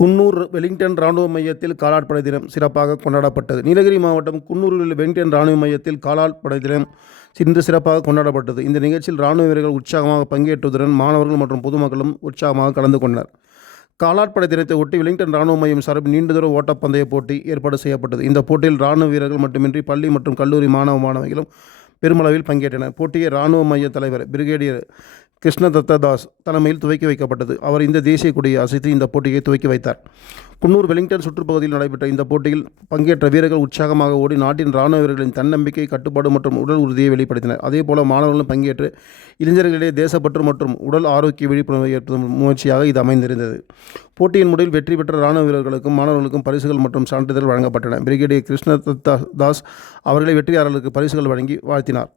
Coonoor Wellington இராணுவ மையத்தில் காலாட்படை தினம் சிறப்பாக கொண்டாடப்பட்டது. நீலகிரி மாவட்டம் குன்னூரில் வெலிங்டன் இராணுவ மையத்தில் காலாட்படை தினம் இன்று சிறப்பாக கொண்டாடப்பட்டது. இந்த நிகழ்ச்சியில் இராணுவ வீரர்கள் உற்சாகமாக பங்கேற்றதுடன் மாணவர்கள் மற்றும் பொதுமக்களும் உற்சாகமாக கலந்து கொண்டனர். காலாட்படை தினத்தை ஒட்டி வெலிங்டன் இராணுவ மையம் சார்பில் நீண்ட தூர ஓட்டப்பந்தய போட்டி ஏற்பாடு செய்யப்பட்டது. இந்த போட்டியில் இராணுவ வீரர்கள் மட்டுமின்றி பள்ளி மற்றும் கல்லூரி மாணவிகளும் பெருமளவில் பங்கேற்றனர். போட்டியை இராணுவ மைய தலைவர் பிரிகேடியர் கிருஷ்ணதத்த தாஸ் தலைமையில் துவக்கி வைக்கப்பட்டது. அவர் இந்த தேசிய கொடியை அசைத்து இந்த போட்டியை துவக்கி வைத்தார். குன்னூர் வெலிங்டன் சுற்றுப்பகுதியில் நடைபெற்ற இந்த போட்டியில் பங்கேற்ற வீரர்கள் உற்சாகமாக ஓடி நாட்டின் இராணுவ வீரர்களின் தன்னம்பிக்கை, கட்டுப்பாடு மற்றும் உடல் உறுதியை வெளிப்படுத்தினர். அதேபோல மாணவர்களும் பங்கேற்று இளைஞர்களிடையே தேசப்பற்று மற்றும் உடல் ஆரோக்கிய விழிப்புணர்வை ஏற்படுத்தும் முயற்சியாக இது அமைந்திருந்தது. போட்டியின் முடிவில் வெற்றி பெற்ற இராணுவ வீரர்களுக்கும் மாணவர்களுக்கும் பரிசுகள் மற்றும் சான்றிதழ் வழங்கப்பட்டன. பிரிகேடியர் கிருஷ்ணதத்த தாஸ் அவர்களை வெற்றியாளர்களுக்கு பரிசுகள் வழங்கி வாழ்த்தினார்.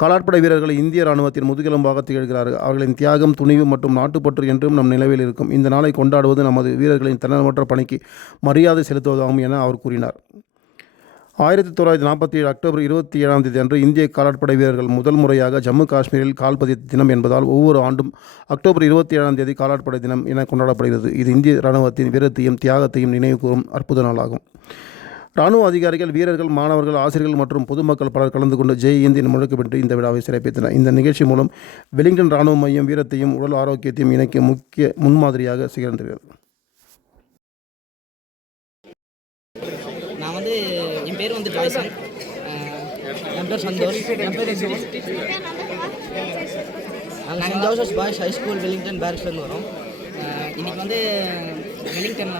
காலாட்படை வீரர்கள் இந்திய இராணுவத்தின் முதுகெலும்பாக திகழ்கிறார்கள். அவர்களின் தியாகம், துணிவு மற்றும் நாட்டுப்பற்று என்றும் நம் நினைவில் இருக்கும். இந்த நாளை கொண்டாடுவது நமது வீரர்களின் தன்னலமற்ற பணிக்கு மரியாதை செலுத்துவதாகும் என அவர் கூறினார். 1947 அக்டோபர் 27 அன்று இந்திய காலாட்படை வீரர்கள் முதல் முறையாக ஜம்மு காஷ்மீரில் கால் பதித்த தினம் என்பதால் ஒவ்வொரு ஆண்டும் அக்டோபர் 27 காலாட்படை தினம் என கொண்டாடப்படுகிறது. இது இந்திய இராணுவத்தின் வீரத்தையும் தியாகத்தையும் நினைவு கூறும் அற்புத நாளாகும். இராணுவ அதிகாரிகள், வீரர்கள், மாணவர்கள், ஆசிரியர்கள் மற்றும் பொதுமக்கள் பலர் கலந்து கொண்டு ஜெய் ஹிந்த் முழக்கமிட்டு இந்த விழாவை சிறப்பித்தனர். இந்த நிகழ்ச்சி மூலம் வெலிங்டன் இராணுவ மையம் வீரத்தையும் உடல் ஆரோக்கியத்தையும் இணைக்க முக்கிய முன்மாதிரியாக திகழ்கிறது. நான் என் பேர் ஜாய்சன், என் பேர் சந்தோஷ், என் பேர் நாங்கள் Joseph boys high school Wellington பேரிக்ஸ்லேருந்து வரோம். இன்றைக்கி வெலிங்டனில்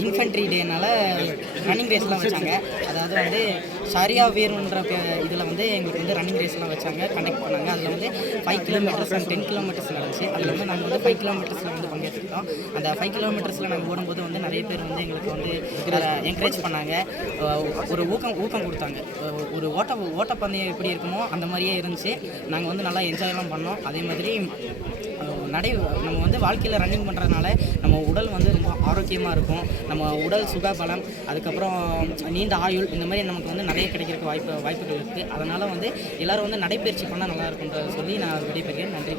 இன்ஃபென்ட்ரி டேனால் ரன்னிங் ரேஸ்லாம் வச்சாங்க. அதாவது ஷரியா வீர்ன்ற இதில் எங்களுக்கு ரன்னிங் ரேஸ்லாம் வச்சாங்க, கண்டக்ட் பண்ணாங்க. அதில் 5 கிலோமீட்டர்ஸ் அண்ட் 10 கிலோமீட்டர்ஸ் நடந்துச்சு. அதில் நாங்கள் 5 கிலோமீட்டர்ஸில் பங்கேற்றுக்கிட்டோம். அந்த 5 கிலோமீட்டர்ஸில் நாங்கள் ஓடும்போது நிறைய பேர் எங்களுக்கு என்கரேஜ் பண்ணாங்க, ஒரு ஊக்கம் கொடுத்தாங்க. ஒரு ஓட்டப்பந்தயம் எப்படி இருக்குமோ அந்த மாதிரியே இருந்துச்சு. நாங்கள் நல்லா என்ஜாய்லாம் பண்ணோம். அதே மாதிரி நம்ம வாழ்க்கையில் ரன்னிங் பண்ணுறதுனால நம்ம உடல் ரொம்ப ஆரோக்கியமாக இருக்கும். நம்ம உடல் சுகபலம், அதுக்கப்புறம் நீண்ட ஆயுள், இந்த மாதிரி நமக்கு நிறைய கிடைக்கிறதுக்கு வாய்ப்புகள் இருக்குது. அதனால் எல்லோரும் நடைப்பயிற்சி பண்ணால் நல்லா இருக்குன்றதை சொல்லி நான் விடைபெறுகிறேன். நன்றி.